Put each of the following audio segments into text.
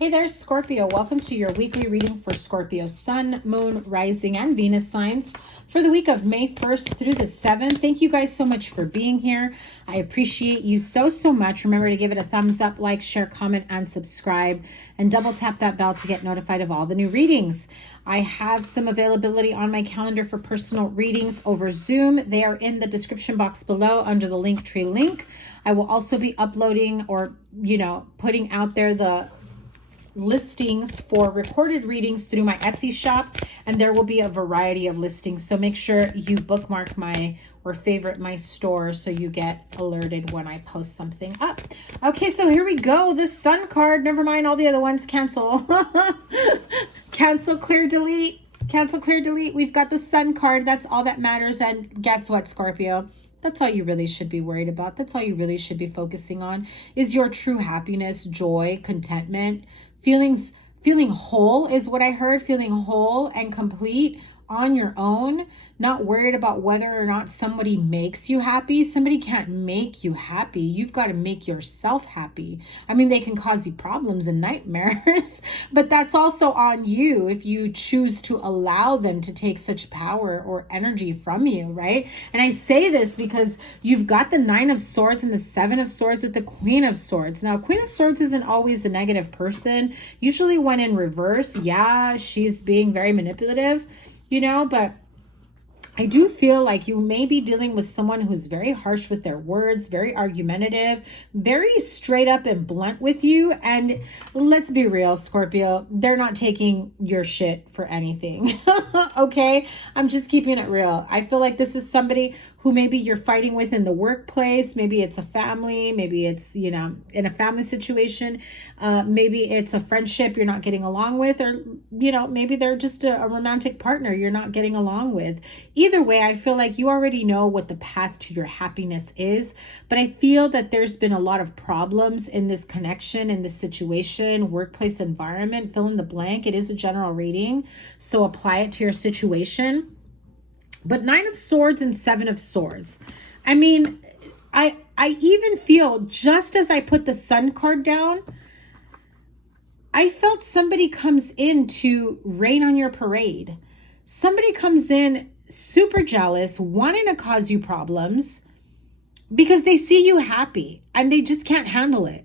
Hey there, Scorpio. Welcome to your weekly reading for Scorpio Sun, Moon, Rising, and Venus signs for the week of May 1st through the 7th. Thank you guys so much for being here. I appreciate you so much. Remember to give it a thumbs up, like, share, comment, and subscribe, and double tap that bell to get notified of all the new readings. I have some availability on my calendar for personal readings over Zoom. They are in the description box below under the Linktree link. I will also be uploading or, putting out there the listings for recorded readings through my Etsy shop, and there will be a variety of listings, so make sure you bookmark or favorite my store so you get alerted when I post something up. Okay, so here we go. The Sun card, never mind all the other ones, cancel. Cancel, clear, delete. Cancel, clear, delete. We've got the Sun card. That's all that matters. And guess what, Scorpio? That's all you really should be worried about. That's all you really should be focusing on is your true happiness, joy, contentment. Feeling whole is what I heard. Feeling whole and complete on your own, not worried about whether or not somebody makes you happy. Somebody can't make you happy. You've got to make yourself happy. I mean, they can cause you problems and nightmares, but that's also on you if you choose to allow them to take such power or energy from you, right? And I say this because you've got the Nine of Swords and the Seven of Swords with the Queen of Swords. Now, Queen of Swords isn't always a negative person. Usually when in reverse, yeah, she's being very manipulative, but I do feel like you may be dealing with someone who's very harsh with their words, very argumentative, very straight up and blunt with you. And let's be real, Scorpio, they're not taking your shit for anything. Okay? I'm just keeping it real. I feel like this is somebody who maybe you're fighting with in the workplace. Maybe it's a family. Maybe it's, in a family situation. Maybe it's a friendship you're not getting along with, or, maybe they're just a romantic partner you're not getting along with. Either way, I feel like you already know what the path to your happiness is, but I feel that there's been a lot of problems in this connection, in this situation, workplace environment, fill in the blank. It is a general reading, so apply it to your situation. But Nine of Swords and Seven of Swords. I mean, I even feel, just as I put the Sun card down, I felt somebody comes in to rain on your parade. Somebody comes in super jealous, wanting to cause you problems because they see you happy and they just can't handle it.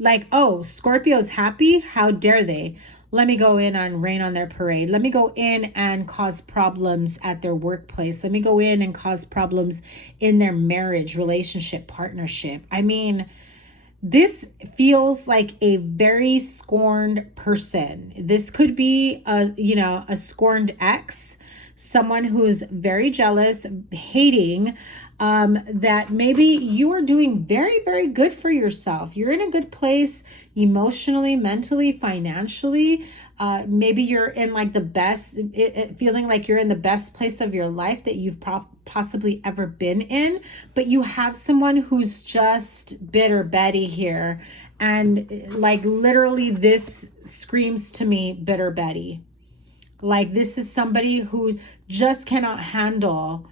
Like, oh, Scorpio's happy? How dare they? Let me go in and rain on their parade. Let me go in and cause problems at their workplace. Let me go in and cause problems in their marriage, relationship, partnership. I mean, this feels like a very scorned person. This could be a scorned ex, someone who's very jealous, hating, that maybe you are doing very, very good for yourself. You're in a good place emotionally, mentally, financially. Maybe you're in like the best, feeling like you're in the best place of your life that you've possibly ever been in, but you have someone who's just bitter Betty here. And like literally this screams to me, bitter Betty. Like this is somebody who just cannot handle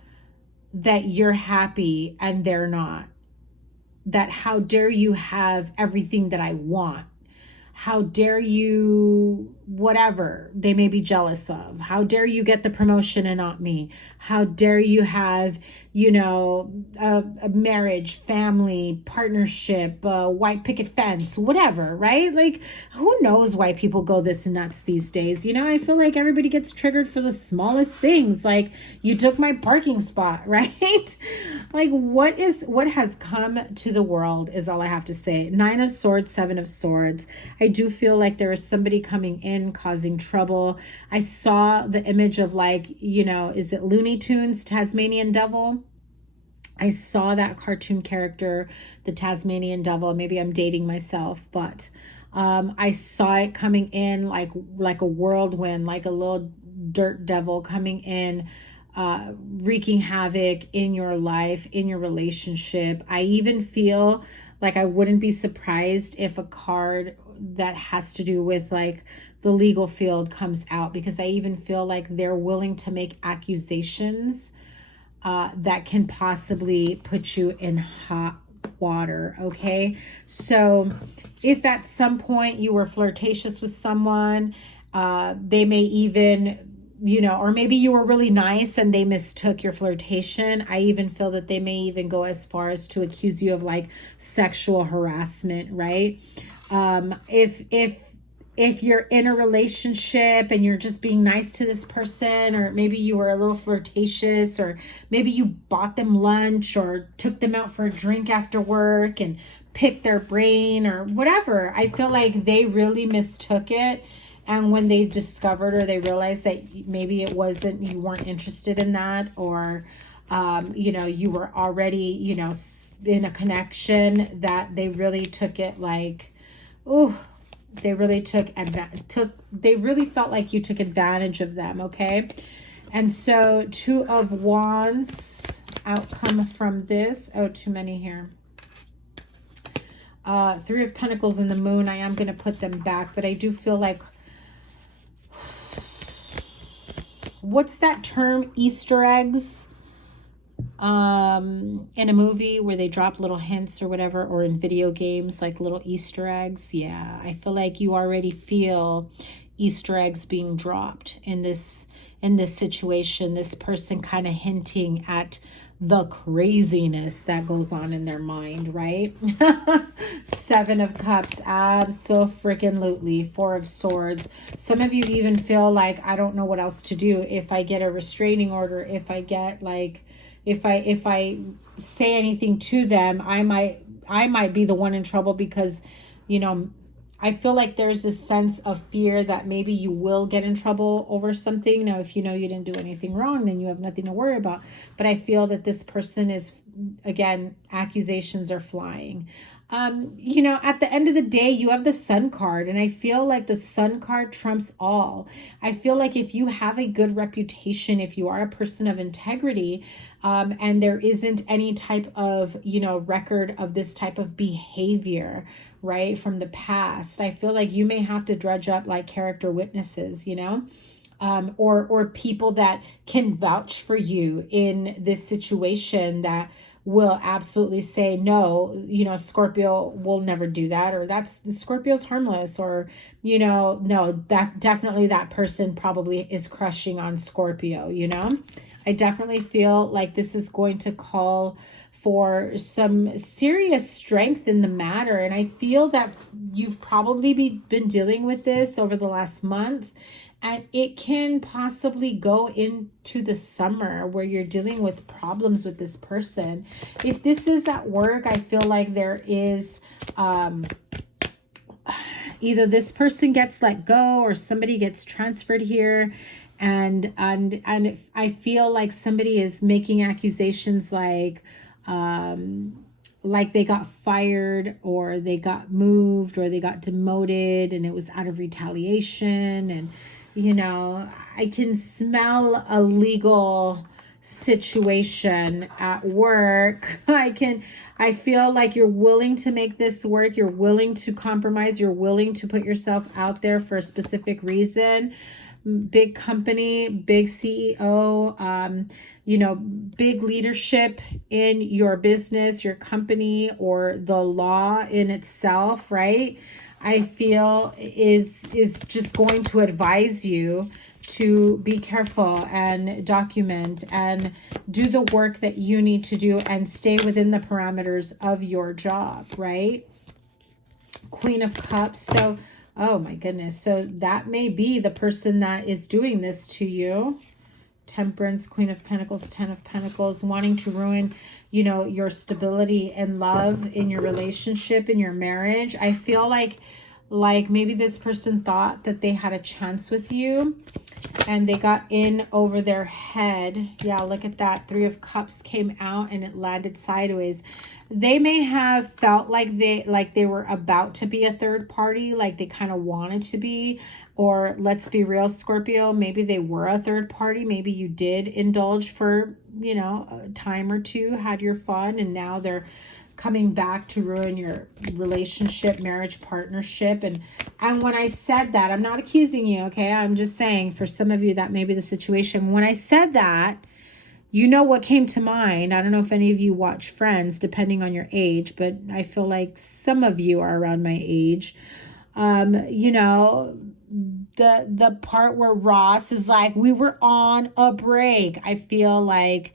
that you're happy and they're not. That how dare you have everything that I want? How dare you, whatever they may be jealous of? How dare you get the promotion and not me? How dare you have, a marriage, family, partnership, white picket fence, whatever, right? Like, who knows why people go this nuts these days? I feel like everybody gets triggered for the smallest things. Like, you took my parking spot, right? Like, what has come to the world is all I have to say. Nine of Swords, Seven of Swords. I do feel like there is somebody coming in causing trouble. I saw the image of like, is it Looney Tunes, Tasmanian Devil? I saw that cartoon character, the Tasmanian Devil. Maybe I'm dating myself, but I saw it coming in like a whirlwind, like a little dirt devil coming in, wreaking havoc in your life, in your relationship. I even feel like I wouldn't be surprised if a card that has to do with like the legal field comes out, because I even feel like they're willing to make accusations that can possibly put you in hot water, okay? So if at some point you were flirtatious with someone, they may even, you know, or maybe you were really nice and they mistook your flirtation. I even feel that they may even go as far as to accuse you of like sexual harassment, right? If you're in a relationship and you're just being nice to this person, or maybe you were a little flirtatious, or maybe you bought them lunch or took them out for a drink after work and picked their brain or whatever, I feel like they really mistook it. And when they discovered or they realized that maybe it wasn't, you weren't interested in that, or, you know, you were already, you know, in a connection, that they really took it like, oh, they really they really felt like you took advantage of them, okay? And so 2 of Wands, outcome from this. Oh, too many here. 3 of Pentacles and the Moon. I am going to put them back, but I do feel like, what's that term? Easter eggs. In a movie where they drop little hints or whatever, or in video games, like little Easter eggs. Yeah, I feel like you already feel Easter eggs being dropped in this situation. This person kind of hinting at the craziness that goes on in their mind, right? 7 of Cups, abso-freaking-lutely. 4 of Swords. Some of you even feel like, I don't know what else to do. If I get a restraining order, if I get like, if I say anything to them, I might be the one in trouble, because, you know, I feel like there's this sense of fear that maybe you will get in trouble over something. Now, if you know you didn't do anything wrong, then you have nothing to worry about. But I feel that this person is, again, accusations are flying. You know, at the end of the day, you have the Sun card, and I feel like the Sun card trumps all. I feel like if you have a good reputation, if you are a person of integrity, and there isn't any type of, you know, record of this type of behavior, right, from the past, I feel like you may have to dredge up like character witnesses, you know, or people that can vouch for you in this situation, that will absolutely say, no, you know, Scorpio will never do that, or that's, the Scorpio's harmless, or, you know, no, that definitely that person probably is crushing on Scorpio, you know. I definitely feel like this is going to call for some serious strength in the matter. And I feel that you've probably been dealing with this over the last month, and it can possibly go into the summer where you're dealing with problems with this person. If this is at work, I feel like there is either this person gets let go or somebody gets transferred here. And I feel like somebody is making accusations like they got fired, or they got moved, or they got demoted, and it was out of retaliation. And, you know, I can smell a legal situation at work. I feel like you're willing to make this work. You're willing to compromise. You're willing to put yourself out there for a specific reason. Big company, big CEO, you know, big leadership in your business, your company, or the law in itself, right? I feel is just going to advise you to be careful and document and do the work that you need to do and stay within the parameters of your job, right? Queen of Cups. So, oh my goodness. So that may be the person that is doing this to you. Temperance, Queen of Pentacles, 10 of Pentacles, wanting to ruin, you know, your stability and love in your relationship, in your marriage. I feel like maybe this person thought that they had a chance with you, and they got in over their head. Yeah, look at that. 3 of Cups came out and it landed sideways. They may have felt like they were about to be a third party, like they kind of wanted to be. Or let's be real, Scorpio, maybe they were a third party. Maybe you did indulge for, you know, a time or two, had your fun, and now they're coming back to ruin your relationship, marriage, partnership. And when I said that, I'm not accusing you, okay? I'm just saying for some of you that may be the situation. When I said that, You know what came to mind? I don't know if any of you watch Friends, depending on your age, but I feel like some of you are around my age. You know, the part where Ross is like, we were on a break. I feel like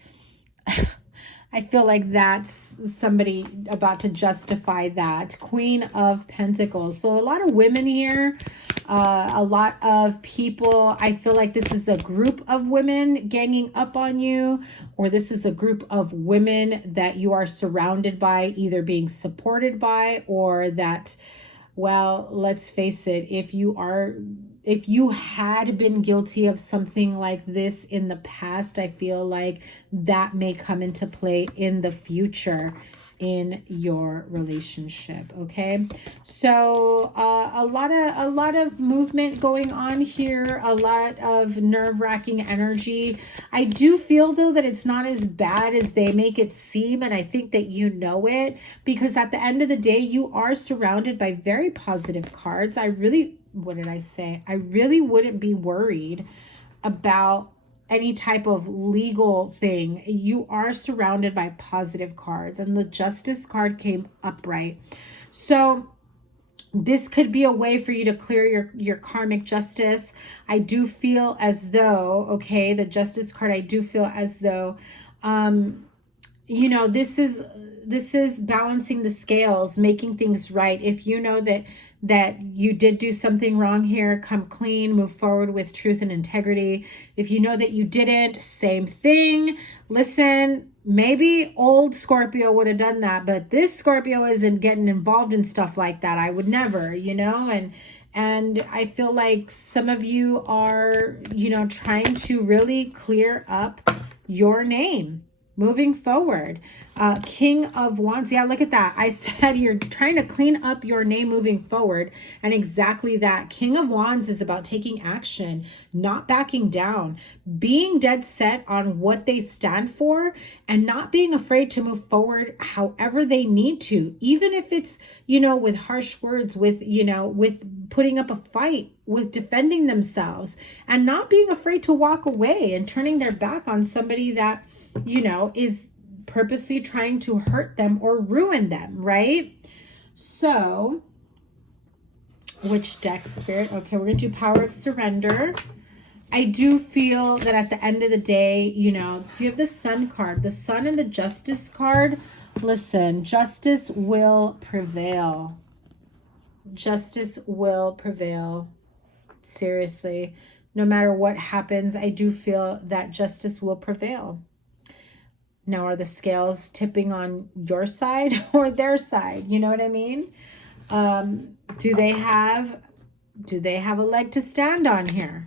that's somebody about to justify that. Queen of Pentacles. So a lot of women here, a lot of people. I feel like this is a group of women ganging up on you, or this is a group of women that you are surrounded by, either being supported by, or that, well, let's face it, if you had been guilty of something like this in the past, I feel like that may come into play in the future in your relationship. Okay, so a lot of movement going on here, a lot of nerve-wracking energy. I do feel though that it's not as bad as they make it seem, and I think that you know it, because at the end of the day you are surrounded by very positive cards. What did I say? I really wouldn't be worried about any type of legal thing. You are surrounded by positive cards, and the Justice card came upright. So this could be a way for you to clear your karmic justice. I do feel as though, okay, the Justice card, I do feel as though, you know, this is balancing the scales, making things right. If you know that you did do something wrong here, come clean, move forward with truth and integrity. If you know that you didn't, same thing. Listen, maybe old Scorpio would have done that, but this Scorpio isn't getting involved in stuff like that. I would never, you know, and I feel like some of you are, you know, trying to really clear up your name moving forward. King of Wands. Yeah, look at that. I said you're trying to clean up your name moving forward. And exactly that. King of Wands is about taking action, not backing down, being dead set on what they stand for, and not being afraid to move forward however they need to, even if it's, you know, with harsh words, with, you know, with putting up a fight, with defending themselves, and not being afraid to walk away and turning their back on somebody that, you know, is purposely trying to hurt them or ruin them, right? So, which deck, Spirit? Okay, we're going to do Power of Surrender. I do feel that at the end of the day, you know, you have the Sun card, the Sun and the Justice card. Listen, justice will prevail. Justice will prevail. Seriously, no matter what happens, I do feel that justice will prevail. Now, are the scales tipping on your side or their side? You know what I mean? Do they have a leg to stand on here?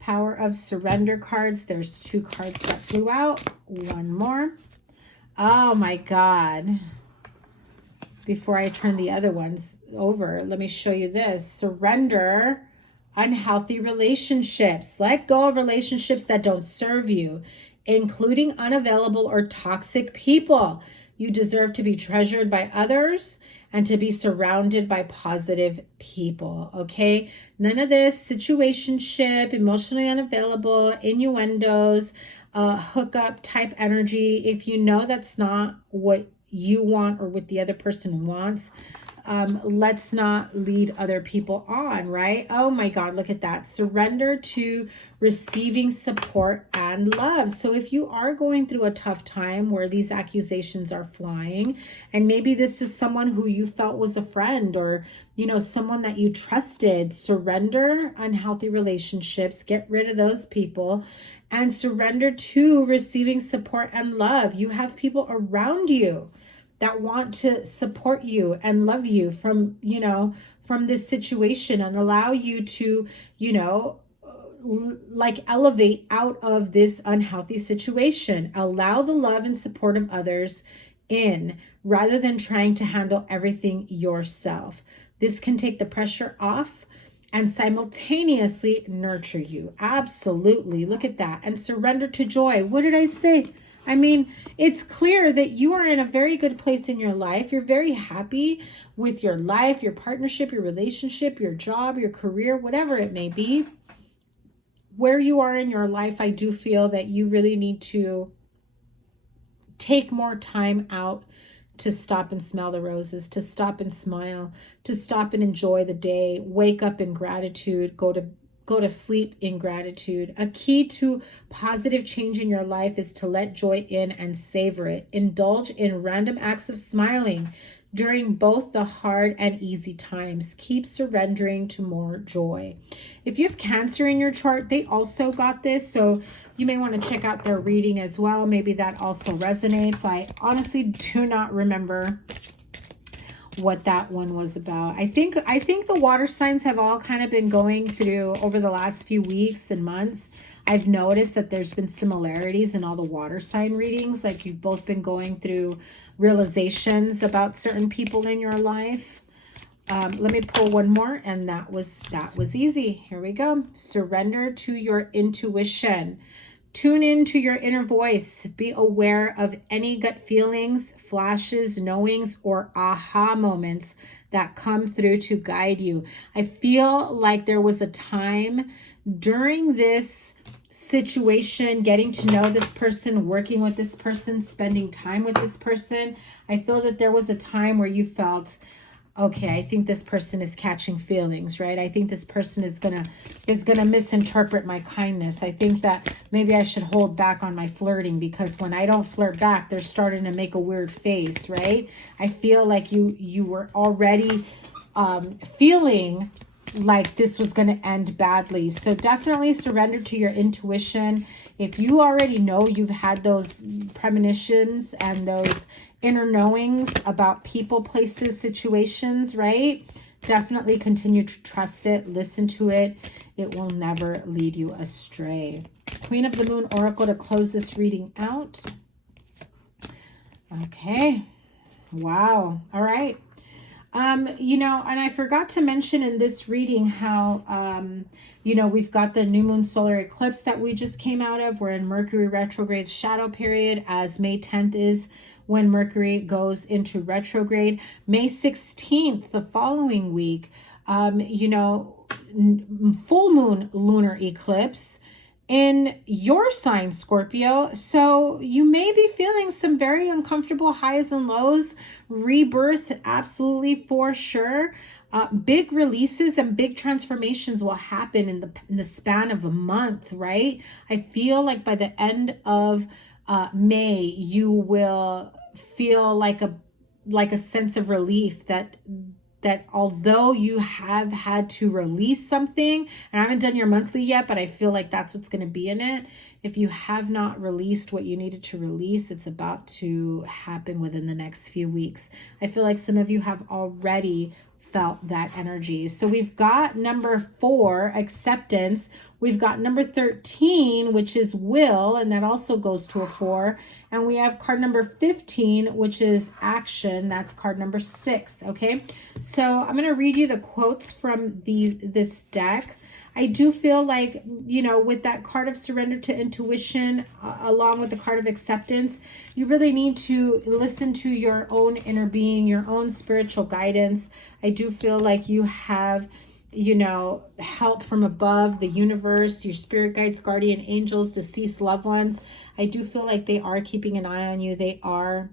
Power of Surrender cards. There's 2 cards that flew out. One more. Oh my God. Before I turn the other ones over, let me show you this. Surrender. Unhealthy relationships. Let go of relationships that don't serve you, including unavailable or toxic people. You deserve to be treasured by others and to be surrounded by positive people, okay? None of this situationship, emotionally unavailable, innuendos, hookup type energy. If you know that's not what you want or what the other person wants, let's not lead other people on, right? Oh my God, look at that. Surrender to receiving support and love. So if you are going through a tough time where these accusations are flying, and maybe this is someone who you felt was a friend, or, you know, someone that you trusted, surrender unhealthy relationships, get rid of those people, and surrender to receiving support and love. You have people around you that want to support you and love you from, you know, from this situation, and allow you to, you know, like elevate out of this unhealthy situation. Allow the love and support of others in, rather than trying to handle everything yourself. This can take the pressure off and simultaneously nurture you. Absolutely. Look at that. And surrender to joy. What did I say? I mean, it's clear that you are in a very good place in your life. You're very happy with your life, your partnership, your relationship, your job, your career, whatever it may be. where you are in your life, I do feel that you really need to take more time out to stop and smell the roses, to stop and smile, to stop and enjoy the day, wake up in gratitude, go to sleep in gratitude. A key to positive change in your life is to let joy in and savor it. Indulge in random acts of smiling during both the hard and easy times. Keep surrendering to more joy. If you have Cancer in your chart, they also got this, so you may want to check out their reading as well. Maybe that also resonates. I honestly do not remember what that one was about. I think the water signs have all kind of been going through over the last few weeks and months. I've noticed that there's been similarities in all the water sign readings. Like you've both been going through realizations about certain people in your life. Let me pull one more, and that was easy. Here we go. Surrender to your intuition. Tune in to your inner voice. Be aware of any gut feelings, flashes, knowings, or aha moments that come through to guide you. I feel like there was a time during this situation, getting to know this person, working with this person, spending time with this person. I feel that there was a time where you felt, okay, I think this person is catching feelings, right? I think this person is gonna misinterpret my kindness. I think that maybe I should hold back on my flirting, because when I don't flirt back, they're starting to make a weird face, right? I feel like you were already feeling like this was going to end badly. So definitely surrender to your intuition. If you already know you've had those premonitions and those inner knowings about people, places, situations, right? Definitely continue to trust it. Listen to it. It will never lead you astray. Queen of the Moon Oracle to close this reading out. Okay. Wow. All right. You know, and I forgot to mention in this reading how, you know, we've got the new moon solar eclipse that we just came out of. We're in Mercury retrograde shadow period, as May 10th is when Mercury goes into retrograde. May 16th, the following week, you know, full moon lunar eclipse in your sign, Scorpio. So you may be feeling some very uncomfortable highs and lows. Rebirth, absolutely, for sure. Big releases and big transformations will happen in the span of a month, right? I feel like by the end of May, you will feel like a sense of relief that although you have had to release something, and I haven't done your monthly yet, but I feel like that's what's going to be in it. If you have not released what you needed to release, it's about to happen within the next few weeks. I feel like some of you have already felt that energy. So we've got number 4, acceptance. We've got number 13, which is will, and that also goes to a 4. And we have card number 15, which is action. That's card number 6. Okay, so I'm going to read you the quotes from this deck. I do feel like, you know, with that card of surrender to intuition, along with the card of acceptance, you really need to listen to your own inner being, your own spiritual guidance. I do feel like you have, you know, help from above, the universe, your spirit guides, guardian angels, deceased loved ones. I do feel like they are keeping an eye on you. They are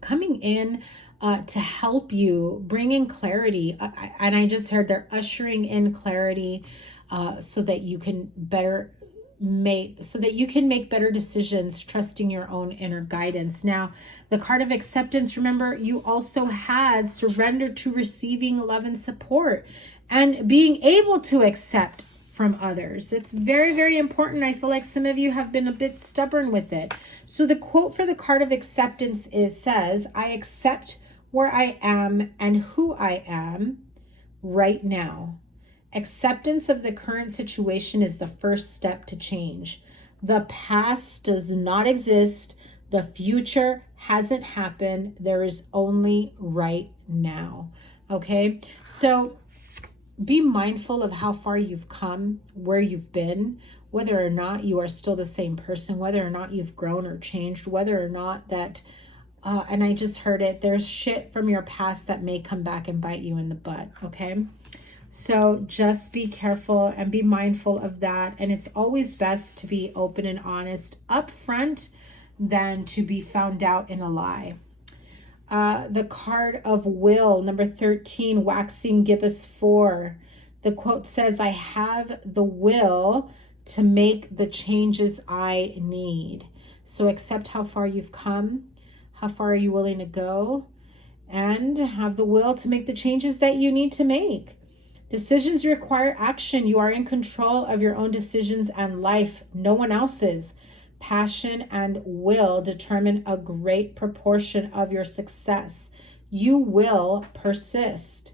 coming in to help you, bring in clarity. And I just heard they're ushering in clarity so that you can make better decisions, trusting your own inner guidance. Now, the card of acceptance, remember, you also had surrender to receiving love and support and being able to accept from others. It's very, very important. I feel like some of you have been a bit stubborn with it. So the quote for the card of acceptance says, I accept where I am and who I am right now. Acceptance of the current situation is the first step to change. The past does not exist. The future hasn't happened. There is only right now. Okay, so be mindful of how far you've come, where you've been, whether or not you are still the same person, whether or not you've grown or changed, whether or not that, and I just heard it, there's shit from your past that may come back and bite you in the butt, okay? So just be careful and be mindful of that. And it's always best to be open and honest up front than to be found out in a lie. The card of will, number 13, waxing gibbous 4. The quote says, I have the will to make the changes I need. So accept how far you've come. How far are you willing to go? And have the will to make the changes that you need to make. Decisions require action. You are in control of your own decisions and life, no one else's. Passion and will determine a great proportion of your success. You will persist.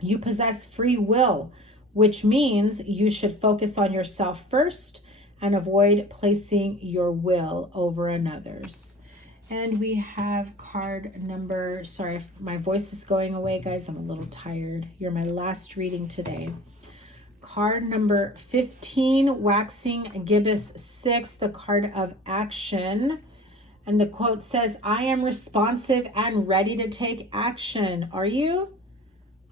You possess free will, which means you should focus on yourself first and avoid placing your will over another's. And we have card number, sorry, my voice is going away, guys. I'm a little tired. You're my last reading today. Card number 15, waxing gibbous 6, the card of action. And the quote says, I am responsive and ready to take action. Are you?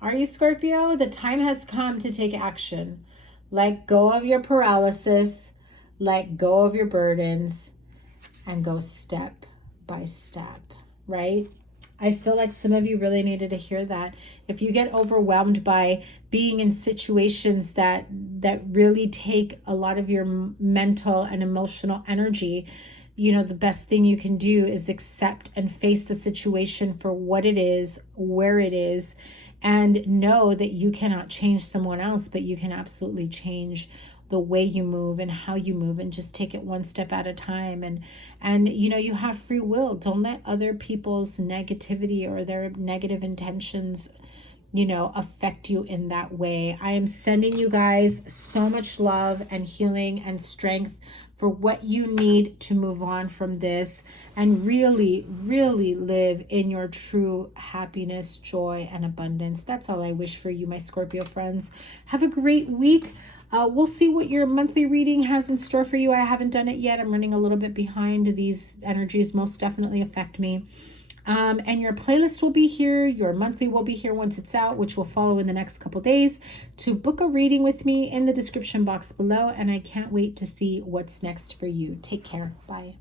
Are you, Scorpio? The time has come to take action. Let go of your paralysis, let go of your burdens, and go step by step, right? I feel like some of you really needed to hear that. If you get overwhelmed by being in situations that really take a lot of your mental and emotional energy, you know, the best thing you can do is accept and face the situation for what it is, where it is, and know that you cannot change someone else, but you can absolutely change the way you move and how you move, and just take it one step at a time. And you know, you have free will. Don't let other people's negativity or their negative intentions, you know, affect you in that way. I am sending you guys so much love and healing and strength for what you need to move on from this and really, really live in your true happiness, joy, and abundance. That's all I wish for you, my Scorpio friends. Have a great week. We'll see what your monthly reading has in store for you. I haven't done it yet. I'm running a little bit behind. These energies most definitely affect me. And your playlist will be here. Your monthly will be here once it's out, which will follow in the next couple days. To book a reading with me in the description box below. And I can't wait to see what's next for you. Take care. Bye.